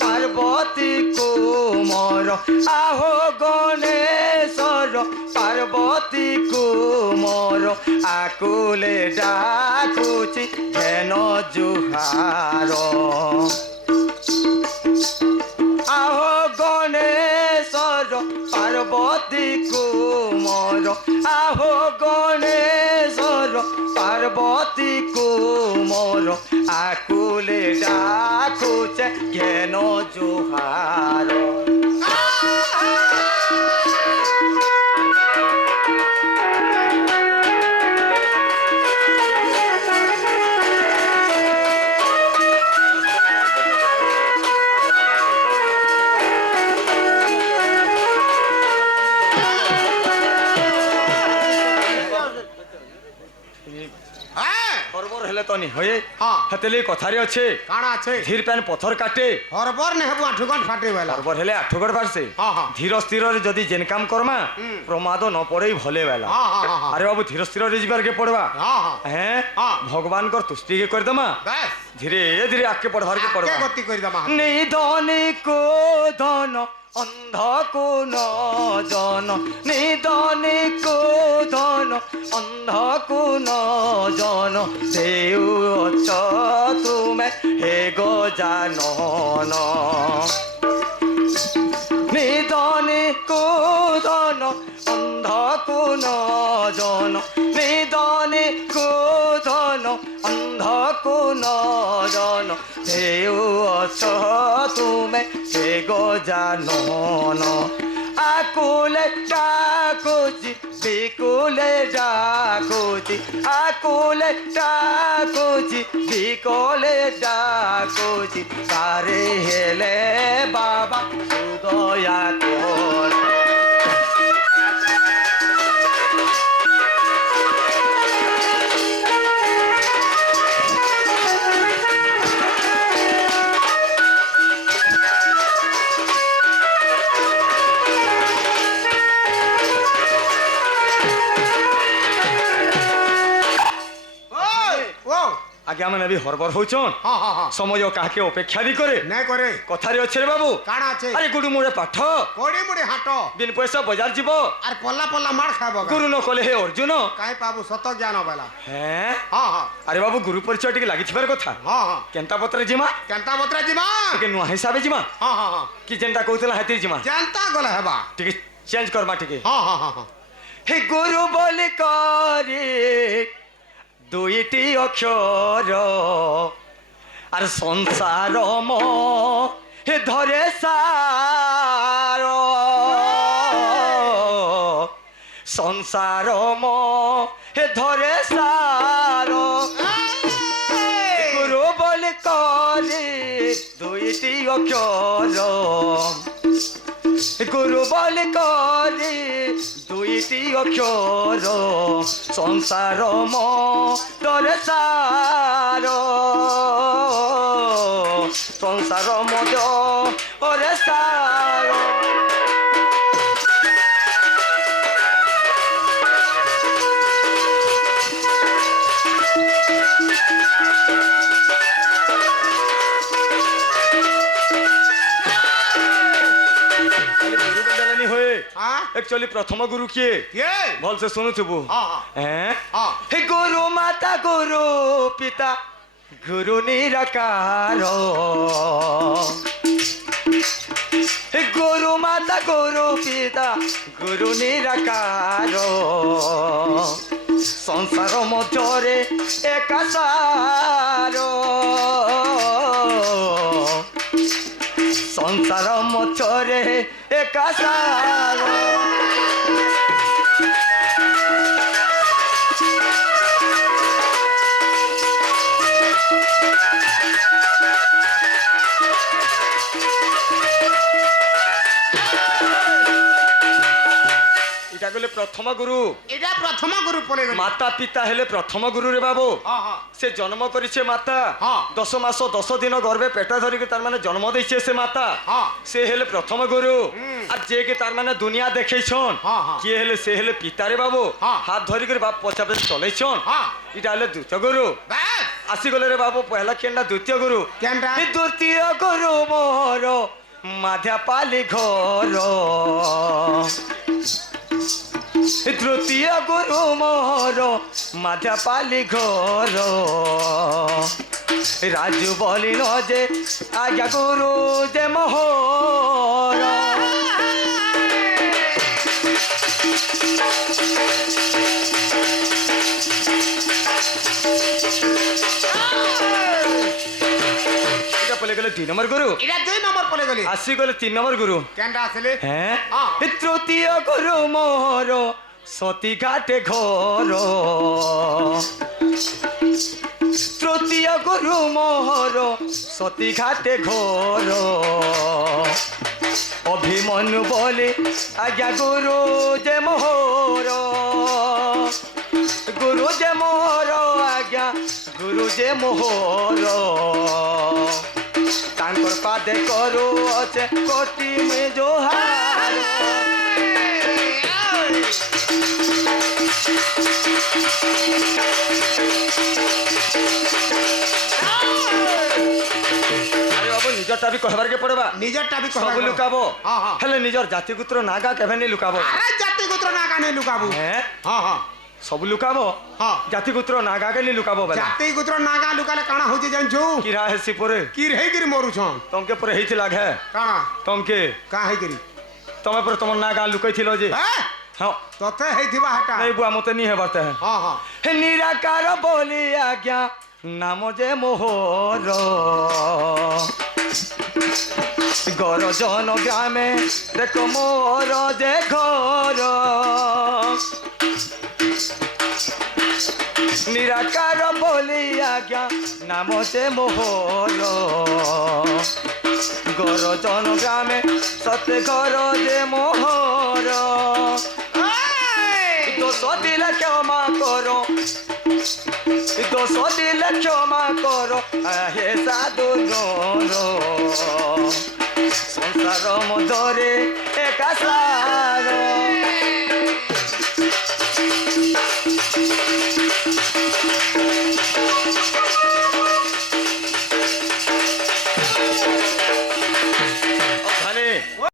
পার্বতী কুমর আহো গণেশ্বর পার্বতী কুমর আকুলে ডাকুচি হেন জুহার আহো গণেশ্বর পার্বতী কুমর আহো গণেশ্বর পার্বতী কুমর আকুলে ডাকুচে ঘেন জুহার হেলে তনি হয়ে হেতেলি কথারে আছে কাଣା আছে ধীর প্যান পথর কাটে হরবর নে হেবু আঠুগন ফাটে বেলা হরবর হেলে আঠগড় বাড়ছে ধীর স্থিরে যদি যেন কাম করমা প্রমাদ ন পড়েই ভলে বেলা আরে বাবু ধীর স্থিরে যাবার কে পড়বা হ্যাঁ ভগবানকর তুষ্টিকে করে দেমা ধীরে ধীরে আগে পড়বার কে পড়বা গতি করে দেমা নিধনে কো ধন অন্ধ কোন জন নিধনে কো ধন অন্ধ কোন জন দেউ অছ তুমে হে গো জানন নিধনে কো ধন অন্ধ কোন জন নিধনে কো ধন অন্ধ কোন জন দেউ অছ তুমে হে গো জানন আকুলে ডাকুচি বিকুলে ডাকুচি আকুলে ডাকুচি বিকলে ডাকুচি তারে হেলে বাবা দয়া কর আগে আমি নবী হরবর হউছন সময় কাকে অপেক্ষা দি করে না করে কথারে আছে রে বাবু কাଣା আছে আরে গুডু মুড়ে পাঠ কোড়ি মুড়ি হাট বিন পয়সা বাজার যাব আর পল্লা পল্লা মার খাবো গুরু ন কলে হে অর্জুন কাই পাবো সত জ্ঞান বেলা হ্যাঁ আরে বাবু গুরু পরিচয় টিকে লাগিছিবার কথা কেনতা পত্রে জিমা কেনতা বত্রা জিমা টিকে নুয়া হিসাবে জিমা কি যেনটা কইতলা হাতে জিমা জানতা গলা হেবা টিকে চেঞ্জ করমা টিকে হে গুরু বলি করে দুইটি অক্ষর আর সংসার হে ধরে সার সংসার হে ধরে সার গুরু বলে করে দুইটি অক্ষর গুরু বলে করে দুইটি অক্ষর সংসার মরে সার সংসার মদ ওরে সার एक्चुअली प्रथम गुरु किए भल से सुनुथबु हैं हे गुरु माता गुरु पिता गुरु निराकार हे गुरु माता गुरु पिता गुरु निराकार संसार मध्यरे एकासार संसार मध्यरे एकासार प्रथम गुरु एटा प्रथम गुरु पले माता पिता हेले प्रथम गुरु रे बाबू से जन्म करिछे माता 10 मास 10 दिन गर्भे पेट धरिक तार माने जन्म दैछे से माता से हेले प्रथम गुरु आ जे के तार माने दुनिया देखैछन के हेले से हेले पिता रे बाबू हाथ धरिक बाप पछा पे चलैछन इटा हेले द्वितीय गुरु ଆସିଗଲେ ରେ ବାବୁ ପହିଲା କେନ୍ଟା ଦ୍ୱିତୀୟ ଗୁରୁ କେନ୍ଟା ଏ ଦ୍ୱିତୀୟ ଗୁରୁ ମୋର ମାଧ୍ୟା ପାଲି ଘର ଏ ତୃତୀୟ ଗୁରୁ ମୋର ମାଧ୍ୟା ପାଲି ଘର ରାଜୁ ବଲିନ ଯେ ଆଜ୍ଞା ଗୁରୁ ଯେ ମୋହର পলে গেলে 2 নম্বর গুরু এটা 2 নম্বর পলে গলি আসি গেলে 3 নম্বর গুরু কেনটা আসলে হ্যাঁ হ্যাঁ। এ তৃতীয় গুরু মোর সতী ঘাটে ঘর তৃতীয় গুরু মোর সতী ঘাটে ঘর অভিমন্যু বলে আজ্ঞা গুরু যে মোহর গুরু যে মোহর আজ্ঞা গুরু যে মোহর তাঙ্কর পাদে করু আছে কোটি মে জোহার আরে বাবু নিজরটা বি কহবার কে পড়বা নিজরটা বি সব কহবা লুকাব হ্যাঁ হ্যাঁ হেলে নিজর জাতি গোত্র নাগা কেবে নি লুকাব আরে জাতি গোত্র না কানে লুকাবু হ্যাঁ হ্যাঁ হ্যাঁ সব লুকাব হ্যাঁ জাতি গোত্র নাগা কে নি লুকাব বেলা জাতি গোত্র নাগা লুকালে কানা হচ্ছে জানছু কিরা হেসি পরে কি রে গিরি মরুছন তমকে পরে হেইছিলা ঘে কানা তমকে কা হে গিরি তমে পরে তোমার নাগা লুকাইছিল যে হ্যাঁ হ্যাঁ ততে হেইথিবা হাটা নাই বুয়া মতে নি হেবাতে হ্যাঁ হ্যাঁ হ্যাঁ হে নিরাকার বলি আজ্ঞা নাম যে মোহর গরজন গ্রামে দেখো মোর যে ঘর নিরাকার বলি আজ্ঞা নাম যে মোহর গরজন গ্রামে সতে ঘর যে মোহর দোষ দিলে ক্ষমা করো দোষ দিলে ক্ষমা করো হে সাধু